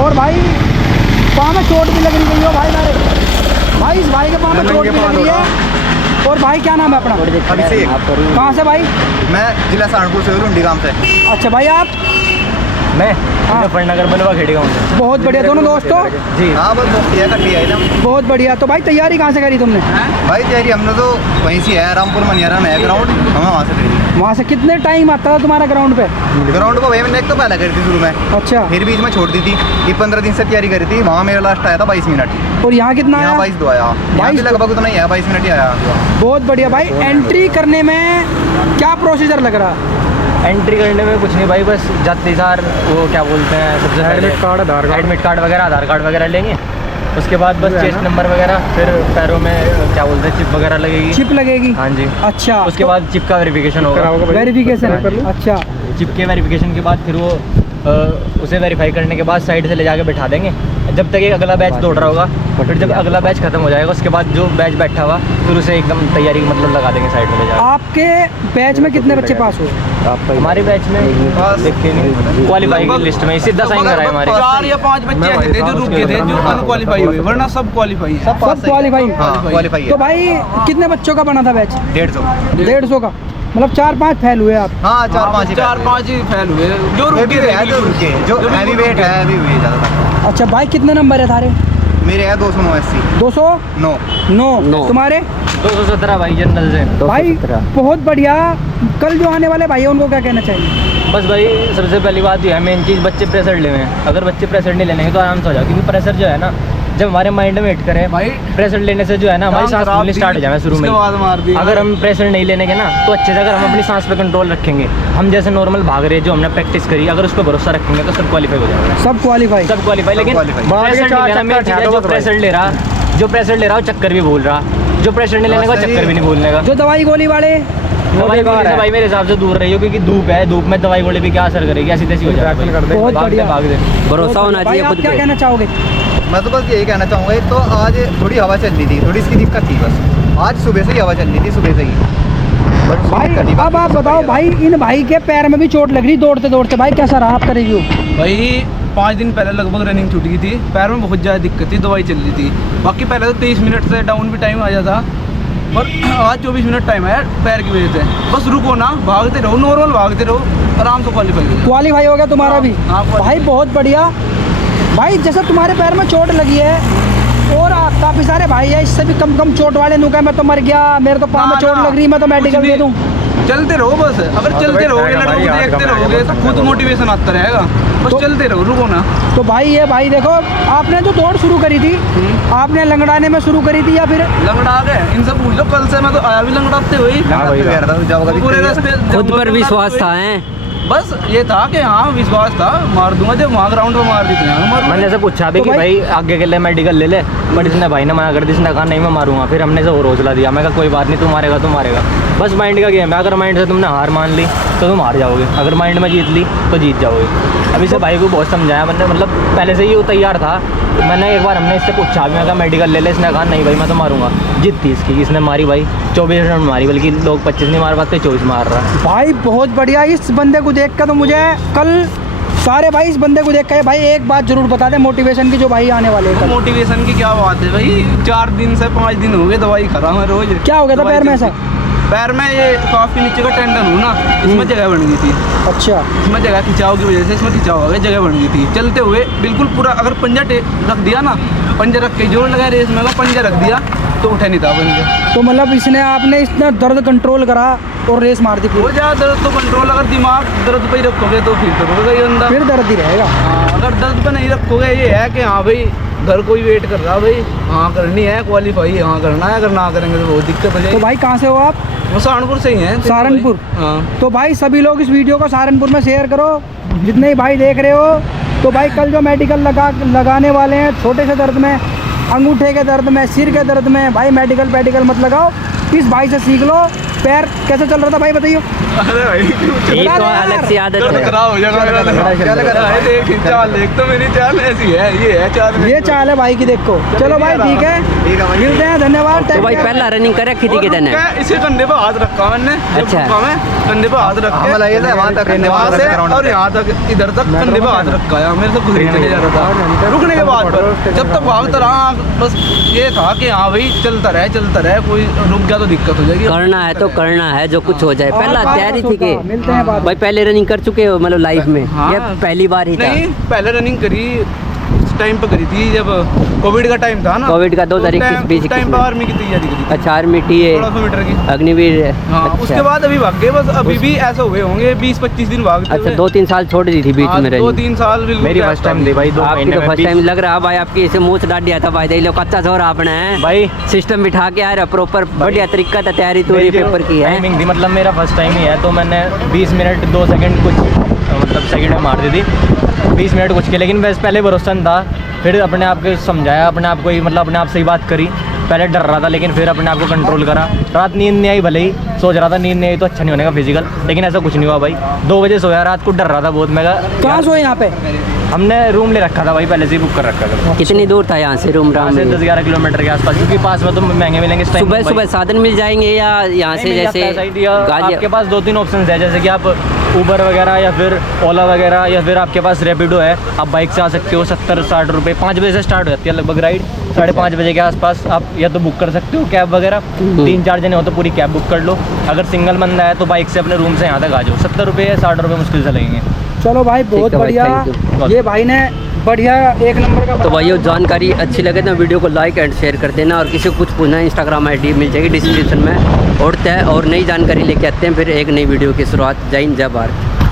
और भाई पाँव में चोट भी लग रही है भाई मेरे। भाई इस भाई के पाँव में चोट भी लग रही है। और भाई क्या नाम है अपना? अभिषेक। कहाँ से भाई? मैं जिला सहारनपुर से, लुंडी गांव से। अच्छा भाई आप? मैं मुजफ्फरनगर बनवा खेड़ी गाँव से। बहुत बढ़िया दोनों दोस्तों। जी हाँ बस दोस्ती है, कट्टी है एकदम। बहुत बढ़िया। तो भाई तैयारी कहाँ से करी तुमने? भाई तैयारी हमने तो वहीं से है, रामपुर मनियारा में है ग्राउंड, हमें वहाँ से करी। वहाँ से कितने टाइम आता था तुम्हारा ग्राउंड पे? ग्राउंड को भाई मैंने एक तो पहले करी थी शुरू में, अच्छा। फिर बीच में छोड़ दी थी। ये 15 दिन से तैयारी करी थी, वहाँ मेरा लास्ट आया था 22 मिनट। और यहाँ कितना यहाँ आया? 22 आया, यहाँ भी लगभग उतना ही है, 22 मिनट ही आया। बहुत बढ़िया भाई। एंट्री करने में क्या प्रोसीजर लग रहा है? एंट्री करने में कुछ नहीं भाई, बस जाते सार वो क्या बोलते हैं, सबसे पहले एडमिट कार्ड वगैरह, आधार कार्ड वगैरह लेंगे। उसके बाद बस चेस्ट नंबर वगैरह, फिर पैरों में क्या बोलते हैं चिप वगैरह लगेगी। चिप लगेगी? हाँ जी। अच्छा। उसके बाद चिप का वेरिफिकेशन होगा। वेरिफिकेशन? अच्छा। चिप के वेरिफिकेशन के बाद फिर वो उसे वेरीफाई करने के बाद साइड से ले जाके बैठा देंगे जब तक एक अगला बैच दौड़ रहा होगा। फिर जब अगला बैच खत्म हो जाएगा उसके बाद जो बैच बैठा हुआ फिर उसे एकदम तैयारी मतलब लगा देंगे साइड में ले जाकर। आपके बैच में कितने बच्चे पास हुए? हमारे बैच में देखते नहीं, क्वालिफाई की लिस्ट में सीधा साइन करा है हमारे। 4 या 5 बच्चे ऐसे थे जो रुके थे, जो अनक्वालीफाई हुए, वरना सब क्वालीफाई है। सब क्वालिफाई? क्वालिफाई तो भाई कितने बच्चों का बना था बैच? 150 का, मतलब 4-5 फेल हुए आप? हाँ 4-5 ही फेल हुए, जो रुके थे, जो हैवी वेट है हैवी हुए ज़्यादा। अच्छा भाई कितने नंबर है थारे? मेरे है 289। 209? तुम्हारे? 217 भाई जनरल से। भाई बहुत बढ़िया। कल जो आने वाले भाई है उनको क्या कहना चाहिए? बस भाई सबसे पहली बात ये है, मेन चीज़ बच्चे प्रेशर ले हैं। अगर बच्चे प्रेशर नहीं लेने तो आराम से हो जाए, क्योंकि प्रेशर जो है ना जब हमारे माइंड में हिट करे भाई, प्रेशर लेने से जो है ना हमारी सांस फूलनी स्टार्ट हो जाए शुरू में। अगर हम प्रेशर नहीं लेने के ना तो अच्छे से अगर हम अपनी सांस पे कंट्रोल रखेंगे, हम जैसे नॉर्मल भाग रहे जो हमने प्रैक्टिस करी, अगर उस पर भरोसा रखेंगे तो सब क्वालिफाई हो जाएगा। सब क्वालिफाई? लेकिन जो प्रेशर ले रहा हो चक्कर भी भूल रहा, जो प्रेशर नहीं लेने का चक्कर भी नहीं भूलने का। जो दवाई गोली वाले दवाई भाई मेरे हिसाब से दूर रही हो, क्योंकि धूप है, धूप में दवाई गोली भी क्या असर करेगी, ऐसी तैसी हो जाएगी। बहुत बढ़िया। भरोसा होना चाहिए खुद पे। क्या कहना चाहोगे? मैं तो बस यही कहना चाहूँगा, एक तो आज थोड़ी हवा चल रही थी, थोड़ी इसकी दिक्कत थी बस। आज सुबह से ही हवा चल रही थी, सुबह से ही। भाई अब आप बताओ भाई, इन भाई के पैर में भी चोट लग रही दौड़ते दौड़ते, भाई कैसा रहा आपका रिव्यू? भाई 5 दिन पहले लगभग रनिंग छूट गई थी, पैर में बहुत ज़्यादा दिक्कत थी, दवाई चल रही थी। बाकी पहले तो 23 मिनट से डाउन भी टाइम आ जाता, और आज 24 मिनट टाइम है पैर की वजह से। बस रुको ना, भागते रहो, नॉर्मल भागते रहो, आराम से क्वालिफाई हो गया तुम्हारा भी? हाँ, भाई बहुत बढ़िया। भाई जैसे तुम्हारे पैर में चोट लगी है और काफ़ी सारे भाई है इससे भी कम चोट वाले नुका, मैं तो मर गया, मेरे तो पाँव में चोट लग रही, मैं तो मेडिकल दे दूँ। चलते रहो बस, अगर चलते रहोगे, लड़कों को देखते रहोगे तो खुद मोटिवेशन आता रहेगा। बस चलते रहो, रुको ना। तो भाई ये भाई देखो, आपने जो दौड़ शुरू करी थी, आपने लंगड़ाने में शुरू करी थी या फिर? लंगड़ा गए, इनसे पूछ लो, कल से मैं तो आया भी लंगड़ाते हुए। पूरे रास्ते खुद पर विश्वास था है, बस ये था कि हाँ विश्वास था, मार दूंगा, जब वहाँ ग्राउंड पे मार दी थी मैंने जैसे पूछा भी कि भाई आगे के लिए मेडिकल ले ले, बट इसने भाई ने मना कर दी, इसने कहा नहीं मैं मारूंगा। फिर हमने से और हौसला दिया, मैं कहा कोई बात नहीं, तू मारेगा तो मारेगा, बस माइंड का गेम है। अगर माइंड से तुमने हार मान ली तो तुम हार जाओगे, अगर माइंड में जीत ली तो जीत जाओगे। अभी से भाई को बहुत समझाया मैंने, मतलब पहले से ही वो तैयार था। तो मैंने एक बार हमने इससे पूछा भी, मैं कहा मेडिकल ले ले, इसने कहा नहीं भाई मैं तो मारूंगा। जीत थी इसकी, इसने मारी भाई 24 रन मारी, बल्कि लोग 25 नहीं मार पाते, 24 मार रहा। भाई बहुत बढ़िया। इस बंदे को देख कर तो मुझे कल सारे भाई इस बंदे को देख कर भाई एक बात जरूर बता दे मोटिवेशन की, जो भाई आने वाले हैं। मोटिवेशन की क्या बात है भाई, 4 दिन से 5 दिन हो गए दवाई खा रहा हूँ रोज। क्या हो गया था पैर में ऐसा? पैर में ये काफी नीचे का टेंडन हो ना, इसमें जगह बन गई थी। अच्छा। इसमें जगह खिंचाव की वजह से इसमें खिंचाव हो गया, जगह बन गई थी। चलते हुए बिल्कुल पूरा, अगर पंजा रख दिया ना, पंजा रख के जोर लगाया रेस में, पंजा रख दिया तो उठे नहीं था पंजा। तो मतलब इसने आपने इतना दर्द कंट्रोल करा और रेस मार दी? हो जाए दर्द तो कंट्रोल, अगर दिमाग दर्द पे ही रखोगे तो फिर तो होगा ही अंदर, फिर दर्द ही रहेगा। हाँ, अगर दर्द पे नहीं रखोगे, ये है कि हाँ भाई घर कोई वेट कर रहा भाई, हाँ करनी है क्वालिफाई, हाँ करना है, अगर ना करेंगे तो बहुत दिक्कत हो जाएगी। तो भाई कहाँ से हो आप? वो सहारनपुर से ही हैं। सहारनपुर? हाँ। तो भाई सभी लोग इस वीडियो को सहारनपुर में शेयर करो, जितने ही भाई देख रहे हो। तो भाई कल जो मेडिकल लगाने वाले हैं, छोटे से दर्द में, अंगूठे के दर्द में, सिर के दर्द में, भाई मेडिकल मत लगाओ, इस भाई से सीख लो। पैर कैसे चल रहा था भाई बताइए। अरे भाई ये तो अलग सी आदत दर्द है। खराब हो जाएगा मेरा तो। क्या लगा? भाई देख चाल देख तो मेरी चाल ऐसी है, ये है चाल मेरी। ये चाल है भाई की देखो। चलो भाई ठीक है, ठीक है भाई। मिलते हैं, धन्यवाद। तो भाई take care। पहला रनिंग कर रखी थी और कितने? रुक के इसे कंधे पे हाथ रखा मैंने, जब अच्छा। रुका मैं कंधे पे हाथ रख हम लाए थे वहाँ तक, के वहाँ से और यहाँ तक इधर तक कंधे पे हाथ रखा है, मेरे से गुजरी चले जा रहा था। रुकने के बाद पर जब तक भागता रहा, बस ये था कि हाँ भाई चलता रहे, कोई रुक गया तो दिक्कत हो जाएगी। करना है तो करना है, जो कुछ हो जाए। और पहला बात तैयारी तो थी कि मिलते हैं बाद में। भाई पहले रनिंग कर चुके हो मतलब लाइफ में, हाँ। या पहली बार ही था? नहीं, पहले रनिंग करी उस टाइम पे करी थी जब कोविड का टाइम था ना। कोविड का 2021-20 उस टाइम पे आर्मी की तैयारी करी थी, अच्छा, आर्मी टी है, 1600 मीटर की। अग्निवीर है। हाँ, अच्छा। उसके बाद अभी भाग गए, बस अभी भी ऐसे हुए होंगे 20-25 दिन भागते अच्छा, हुए। 2-3 साल छोड़ दी थी बीच हाँ, में रनिंग। 2-3 साल बिल्कुल मेरी gap फर्स्ट था। टाइम थी भाई 2 आपकी महीने तो में फर्स्ट टाइम लग रहा भाई, आपकी इसे मुँह डाल दिया था भाई, देख लो कच्चा छोरा आपने है भाई सिस्टम बिठा के आ रहा प्रॉपर, बढ़िया तरीका था, तैयारी पूरी पेपर की है। टाइमिंग थी, मतलब मेरा फर्स्ट टाइम ही है, तो मैंने 20 मिनट 2 सेकंड कुछ मतलब सेकंड में मार दी थी, 20 मिनट कुछ के। लेकिन बस पहले भरोसा नहीं था, फिर अपने आप को समझाया, अपने आप को ही मतलब अपने आप से ही बात करी। पहले डर रहा था, लेकिन फिर अपने आप को कंट्रोल करा। रात नींद नहीं आई, भले ही सोच रहा था नींद नहीं आई तो अच्छा नहीं होने का फिजिकल, लेकिन ऐसा कुछ नहीं हुआ भाई। 2 बजे सोया, रात को डर रहा था बहुत। मैं कहाँ सोए यहाँ पे? हमने रूम ले रखा था भाई, पहले से ही बुक कर रखा था। कितनी दूर था यहाँ से रूम? यहाँ से 10-11 किलोमीटर के आसपास, क्योंकि पास में तो महंगे मिलेंगे इस टाइम। सुबह सुबह साधन मिल जाएंगे या यहाँ से जैसे आपके पास 2-3 ऑप्शन है, जैसे कि आप उबर वगैरह या फिर ओला वगैरह, या फिर आपके पास रैपिडो है, आप बाइक से आ सकते हो। 70-60 रुपये, 5 बजे से स्टार्ट हो जाती है लगभग राइड, 5:30 बजे के आसपास आप या तो बुक कर सकते हो कैब वगैरह। 3-4 जने हो तो पूरी कैब बुक कर लो। अगर सिंगल बंदा है तो बाइक से अपने रूम से यहाँ तक आ जाओ। 70 रुपये या 60 रुपये मुश्किल से लगेंगे। चलो भाई बहुत है भाई, बढ़िया, thank ये भाई ने बढ़िया एक नंबर का। तो भाइयों जानकारी अच्छी लगे तो वीडियो को लाइक एंड शेयर कर देना, और किसी को कुछ पूछना है इंस्टाग्राम आईडी मिल जाएगी डिस्क्रिप्शन में। और नई जानकारी लेके आते हैं फिर एक नई वीडियो की शुरुआत। जय हिंद, जय भारत।